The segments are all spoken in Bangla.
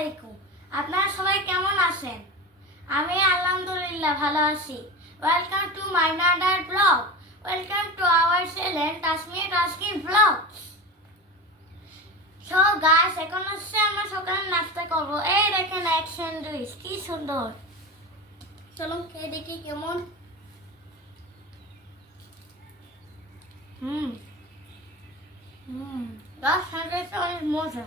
আলাইকুম। আপনারা সবাই কেমন আছেন? আমি আলহামদুলিল্লাহ ভালো আছি। Welcome to my another blog. Welcome to our channel Tasmia Taskin blog. So guys, এখন হচ্ছে আমরা সকালে নাস্তা করব। এই দেখেন এক স্যান্ডউইচ, কি সুন্দর। চলুন খেয়ে দেখি কেমন। গাছ স্যান্ডউইচটা অনেক মজা।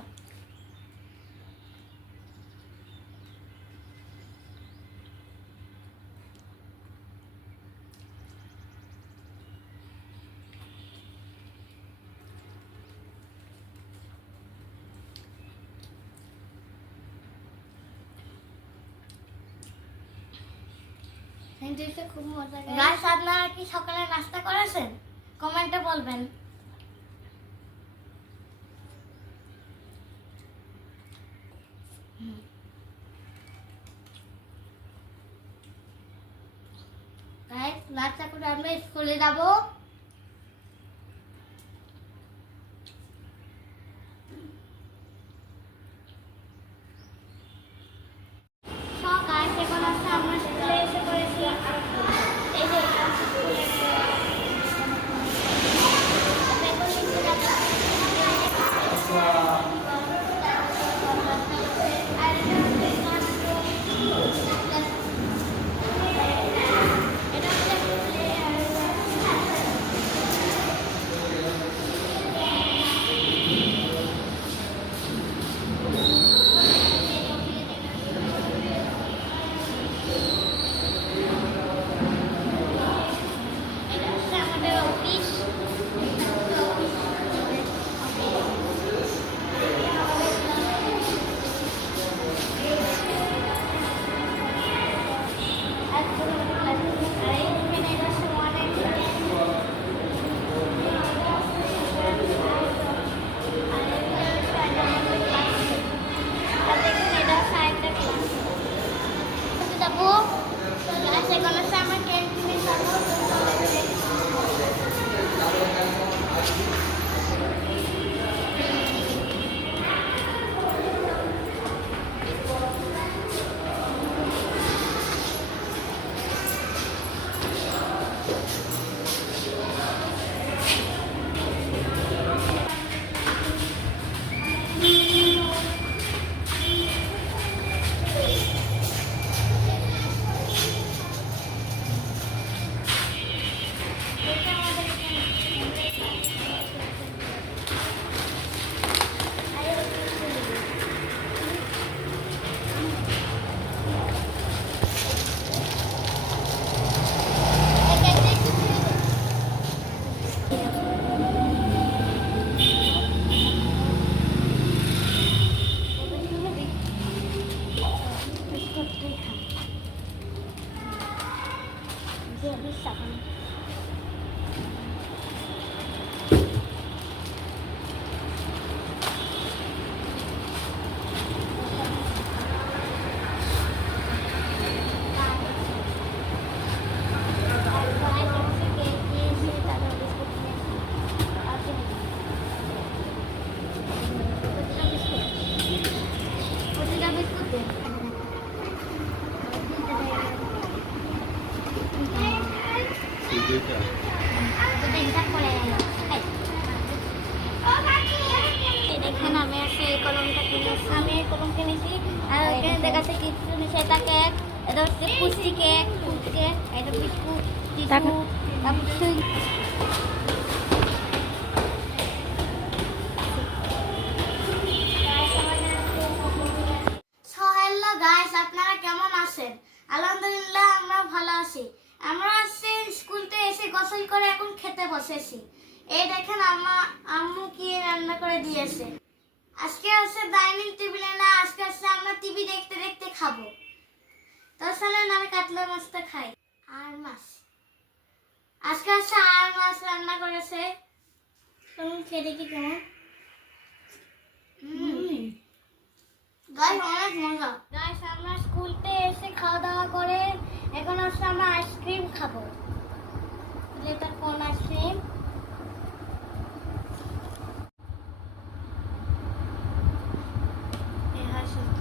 খুব মজা। গাইস, আপনারা কি সকালে নাস্তা করেছেন? কমেন্টে বলবেন। গাইস, নাস্তা করে আমরা স্কুলে যাব। গাইস, এখন হচ্ছে আমরা স্কুলে এসে পড়েছি। এই যে দেখেন, আমি এই কলমটা কিনেছি। আমি এই কলম কিনেছি। আর এখানে দেখাচ্ছে কিছু সেটা কেক, এটা হচ্ছে পুষ্টি কেক, ফুড কেক, এটা বিস্কুট, টিস্যু, তারপর সুই। হ্যালো গাইস, আপনারা কেমন আছেন? আলহামদুলিল্লাহ আমরা ভালো আছি। আমরা আজকে স্কুল থেকে এসে গোসল করে এখন খেতে বসেছি। এই দেখেন আম্মু কি রান্না করে দিয়েছে। আজকে হচ্ছে ডাইনিং টেবিলে না, আজকে হচ্ছে আমরা টিভি দেখতে দেখতে খাবো। তো চলেন আমি কাতলা মাছটা খাই। আর মাছ আজকে হচ্ছে আর মাছ রান্না করেছে। চলুন খেয়ে দেখি কেমন। গাইস, অনেক মজা। গাইস, আমরা স্কুল থেকে এসে খাওয়া দাওয়া করে এখন হচ্ছে আমরা আইসক্রিম খাবো। এটা কোন আইসক্রিম?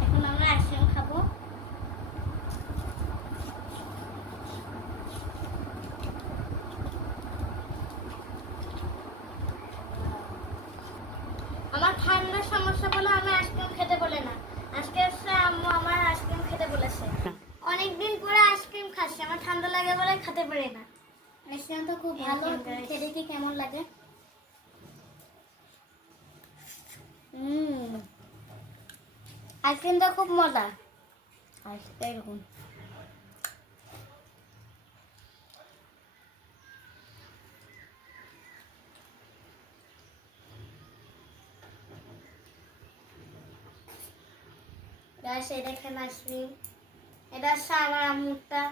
এখন আমার ঠান্ডা লাগে বলে খেতে পারি না। আইসক্রিম তো খুব ভালো, খেয়ে দেখি কেমন লাগে। আইসক্রিমটা খুব মজা। এরকম গাইস এই দেখেন আইসক্রিম। এটা হচ্ছে আমার আম্মুরটা,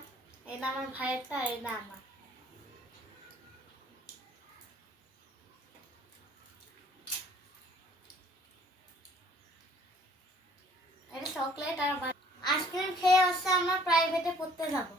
এটা আমার ভাইয়েরটা, এটা আমার। এটা চকলেট আর আইসক্রিম খেয়ে হচ্ছে আমরা প্রাইভেটে পড়তে যাবো।